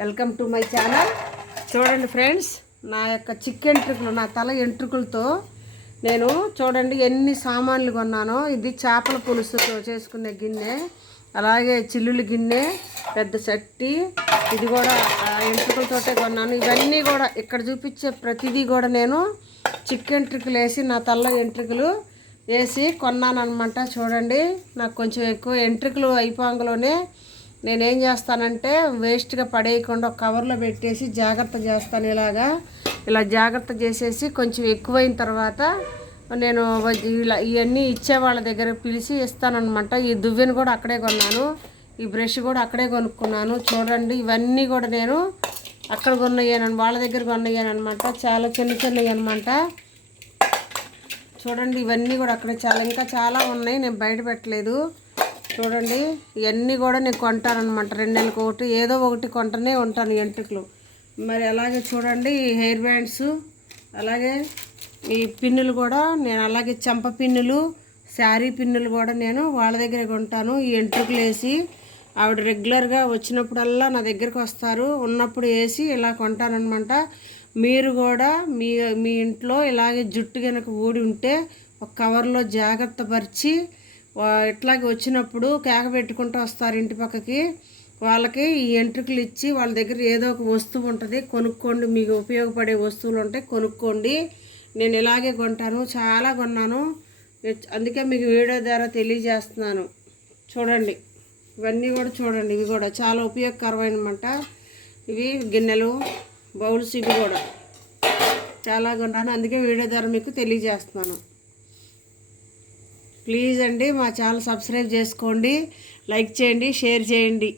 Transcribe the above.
Welcome to my channel. చూడండి friends నా యొక్క చిక్ ఎంట్రుకలు నా తల ఎంట్రుకలతో నేను చూడండి ఎన్ని సామాన్లు కొన్నానో. ఇది చేపల పులుసుతో చేసుకునే గిన్నె అలాగే చిల్లులు గిన్నె పెద్ద చట్టి ఇది కూడా ఎంట్రుకలతోటే కొన్నాను. ఇవన్నీ కూడా ఇక్కడ చూపించే ప్రతిదీ కూడా నేను చిక్ ఎంట్రుకలు వేసి నా తల్ల ఎంట్రుకలు వేసి కొన్నాను అనమాట చూడండి నాకు కొంచెం ఎక్కువ ఎంట్రుకలు అయిపోంగలోనే నేనేం చేస్తానంటే వేస్ట్గా పడేయకుండా ఒక కవర్లో పెట్టేసి జాగ్రత్త చేస్తాను ఇలాగా. ఇలా జాగ్రత్త చేసేసి కొంచెం ఎక్కువైన తర్వాత నేను వ- ఇలా ఇవన్నీ ఇచ్చే వాళ్ళ దగ్గర పిలిచి ఇస్తానన్నమాట. ఈ దువ్వెను కూడా అక్కడే కొన్నాను. ఈ బ్రష్ కూడా అక్కడే కొనుక్కున్నాను. చూడండి ఇవన్నీ కూడా నేను అక్కడ కొన్నయ్యాను వాళ్ళ దగ్గర కొన్నయ్యానమాట అనమాట చాలా చిన్న చిన్నవి అనమాట చూడండి ఇవన్నీ కూడా అక్కడ చాలా ఇంకా చాలా ఉన్నాయి. నేను బయట పెట్టలేదు. చూడండి ఇవన్నీ కూడా నేను కొంటానమాట రెండు నెలలకు ఒకటి ఏదో ఒకటి కొంటనే ఉంటాను ఎంట్రుకలు మరి అలాగే చూడండి ఈ హెయిర్ బ్యాండ్స్ అలాగే ఈ పిన్నులు కూడా నేను అలాగే చెంప పిన్నులు శారీ పిన్నులు కూడా నేను వాళ్ళ దగ్గర కొంటాను. ఈ ఎంట్రుకలు వేసి ఆవిడ రెగ్యులర్గా వచ్చినప్పుడల్లా నా దగ్గరికి వస్తారు. ఉన్నప్పుడు వేసి ఇలా కొంటానమాట మీరు కూడా మీ మీ ఇంట్లో ఇలాగే జుట్టు కనుక ఊడి ఉంటే ఒక కవర్లో జాగ్రత్త పరిచి ఇట్లాగే వచ్చినప్పుడు కేక పెట్టుకుంటూ వస్తారు ఇంటి పక్కకి. వాళ్ళకి ఈ ఎంట్రుకలు ఇచ్చి వాళ్ళ దగ్గర ఏదో ఒక వస్తువు ఉంటుంది కొనుక్కోండి మీకు ఉపయోగపడే వస్తువులు ఉంటాయి కొనుక్కోండి. నేను ఇలాగే కొంటాను చాలా కొన్నాను. అందుకే మీకు వీడియో ద్వారా తెలియజేస్తున్నాను. చూడండి ఇవన్నీ కూడా చూడండి ఇవి కూడా చాలా ఉపయోగకరమైనమాట ఇవి గిన్నెలు బౌల్స్ ఇవి కూడా. చాలా కొన్నాను అందుకే వీడియో ద్వారా మీకు తెలియజేస్తున్నాను. ప్లీజ్ అండి మా ఛానల్ సబ్స్క్రైబ్ చేసుకోండి లైక్ చేయండి షేర్ చేయండి.